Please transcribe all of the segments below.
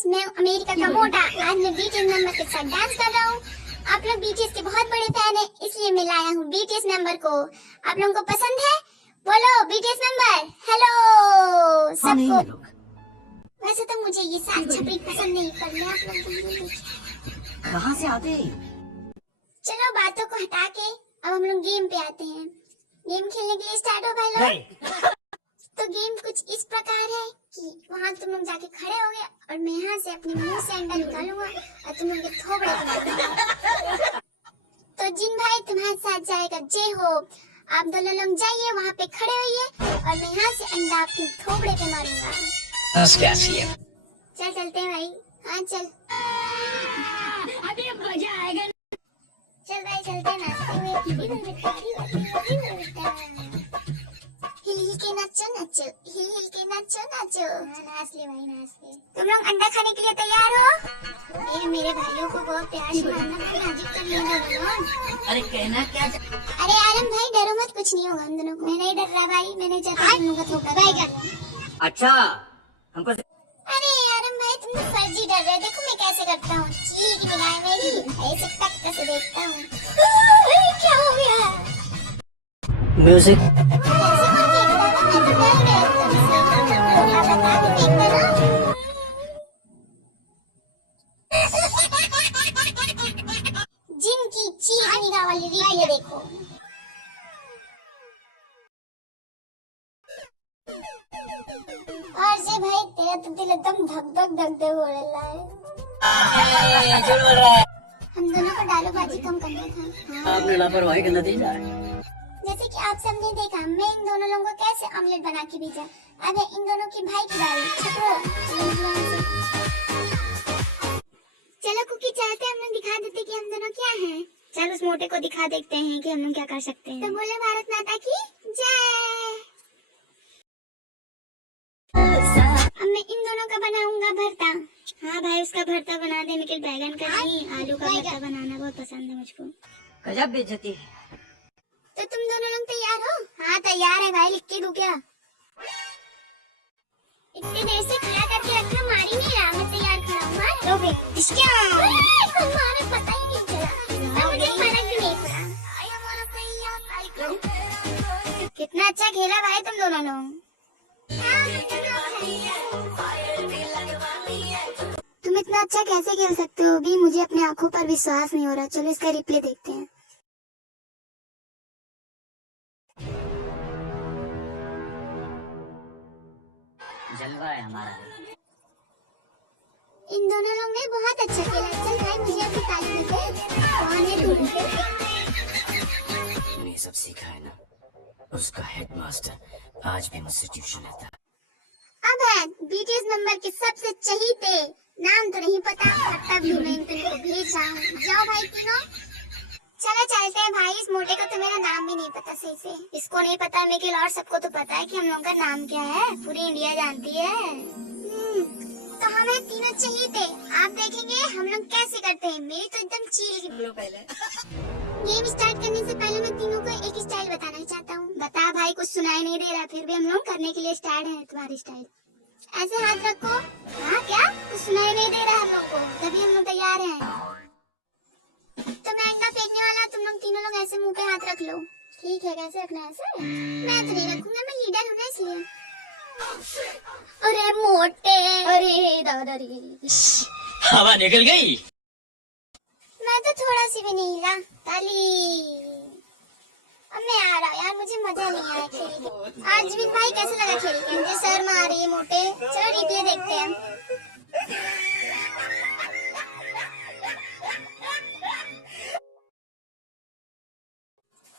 Guys, मैं America का मोटा। आज मैं बीटीएस मेंबर के साथ डांस कर रहा हूँ। आप लोग बीटीएस के बहुत बड़े फैन हैं, इसलिए मैं लाया हूँ बीटीएस मेंबर को। आप लोगों को पसंद है? बोलो बीटीएस मेंबर हेलो सबको। वैसे तो मुझे ये सात छपरी पसंद नहीं, पर मैं आप लोग कहाँ से आते? चलो बातों को हटा के अब हम लोग गेम पे आते हैं। गेम खेलने के लिए स्टार्ट हो भाई लोग। तो गेम कुछ इस प्रकार है कि वहाँ तुम लोग जाके खड़े होगे और मैं यहाँ से अपने मुंह से अंडा निकालूंगा और तुम लोग के थोबड़े पे मारूंगा। तो जिन भाई तुम्हारे साथ जाएगा जय हो, आप दोनों लोग जाइए वहाँ पे खड़े होइए और मैं यहाँ से अंडा आपके थोबड़े पे मारूंगा। चल चलते हैं भाई। हाँ चल अभी मजा आएगा। चल भाई चलते ना। हिल हिल के नाचो नाचो, हिल हिल के नाचो नाचो। नाच ले भाई नाच ले। तुम लोग अंडा खाने के लिए तैयार हो? मेरे भाइयों को बहुत प्यार से मारना, नाजुक कर लेना भगवान। अरे कहना क्या? अरे आलम भाई डरो मत, कुछ नहीं होगा हम दोनों को। मैं नहीं डर रहा भाई, मैं नहीं चाहता तुम लोग का थोड़ा भाई। अच्छा हमको। अरे आलम भाई तुम तो फर्जी डर रहे हो। देखो मैं कैसे करता हूँ, चील की निगाह मेरी ऐसे टक से देखता हूँ। क्या हो गया? म्यूजिक। जिनकी चीज निगाह वाली रील ये देखो। और से भाई तेरा तो दिल एकदम धक धक धक धक हो रहा है। हम दोनों को डालोबाजी कम करना था। आपने लापरवाही का नतीजा है। जैसे कि आप सबने देखा, मैं इन दोनों लोगों को कैसे ऑमलेट बना के भेजा। अब है इन दोनों की भाई की बारी। चलो कुकी चलते, हम लोग दिखा देते कि हम दोनों क्या हैं। चल उस मोटे को दिखा देखते हैं कि हम लोग क्या कर सकते हैं। तो बोले भारत माता की जय। अब मैं इन दोनों का बनाऊंगा भरता। हाँ भाई उसका भरता बना दे, लेकिन बैगन का नहीं, आलू का भरता बनाना बहुत पसंद है मुझको। गजब बेइज्जती है। तो तुम दोनों लोग तैयार हो? हाँ तैयार है भाई, लिख के दूं क्या? इतनी देर से खड़ा करके रखा, मार ही नहीं रहा। मैं तैयार खड़ा हूँ। मार लो तुम्हारे पता ही नहीं चला, मुझे फर्क भी नहीं पड़ा। कितना अच्छा खेला भाई तुम दोनों लोग। तुम इतना अच्छा कैसे खेल सकते हो भी? मुझे अपने आंखों पर विश्वास नहीं हो रहा। चलो इसका रिप्ले देखते हैं। जलवा है हमारा। इन दोनों लोग ने बहुत अच्छा खेला। चल भाई मुझे अपनी ताली दे। कौन है तू? ये सब सीखा है ना, उसका हेडमास्टर आज भी मुझसे ट्यूशन लेता है। अब है बीटीएस मेंबर के सबसे चहीते, नाम तो नहीं पता, तब भी मैं इन तीनों को भेज रहा हूँ। जाओ भाई तीनों। चलो चलते हैं भाई। इस मोटे को तो मेरा नाम भी नहीं पता सही से। इसको नहीं पता, लेकिन और सबको तो पता है कि हम लोगों का नाम क्या है। पूरी इंडिया जानती है। तो हमें तीनों चाहिए थे। आप देखेंगे हम लोग कैसे करते हैं। मेरी तो एकदम चील की। पहले गेम स्टार्ट करने से पहले मैं तीनों को एक स्टाइल बताना चाहता हूँ। बता भाई, कुछ सुनाई नहीं दे रहा, फिर भी हम लोग करने के लिए स्टार्ट है। तुम्हारी स्टाइल ऐसे हाथ रखो। हाँ क्या कुछ सुनाई नहीं दे रहा हम लोग को? तभी हम लोग तैयार हैं। तो मैं अंडा फेंकने वाला, तुम लोग तीनों लोग ऐसे मुंह पे हाथ रख लो। ठीक है, कैसे रखना है? ऐसे? मैं तो नहीं रखूंगा, मैं लीडर हूँ ना इसलिए। अरे मोटे, अरे दादा रे, हवा निकल गई। मैं तो थोड़ा सी भी नहीं हिला। ताली। अब मैं आ रहा यार, मुझे मजा नहीं आया खेल के। आज भी भाई कैसे लगा खेल के? मुझे सर मार रही है मोटे। चलो रिप्ले देखते हैं।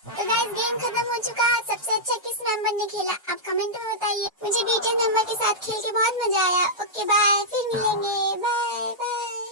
तो गाइस गेम खत्म हो चुका है। सबसे अच्छा किस मेंबर ने खेला आप कमेंट में बताइए। मुझे बीटीएस मेंबर के साथ खेल के बहुत मजा आया। ओके बाय, फिर मिलेंगे। Bye bye.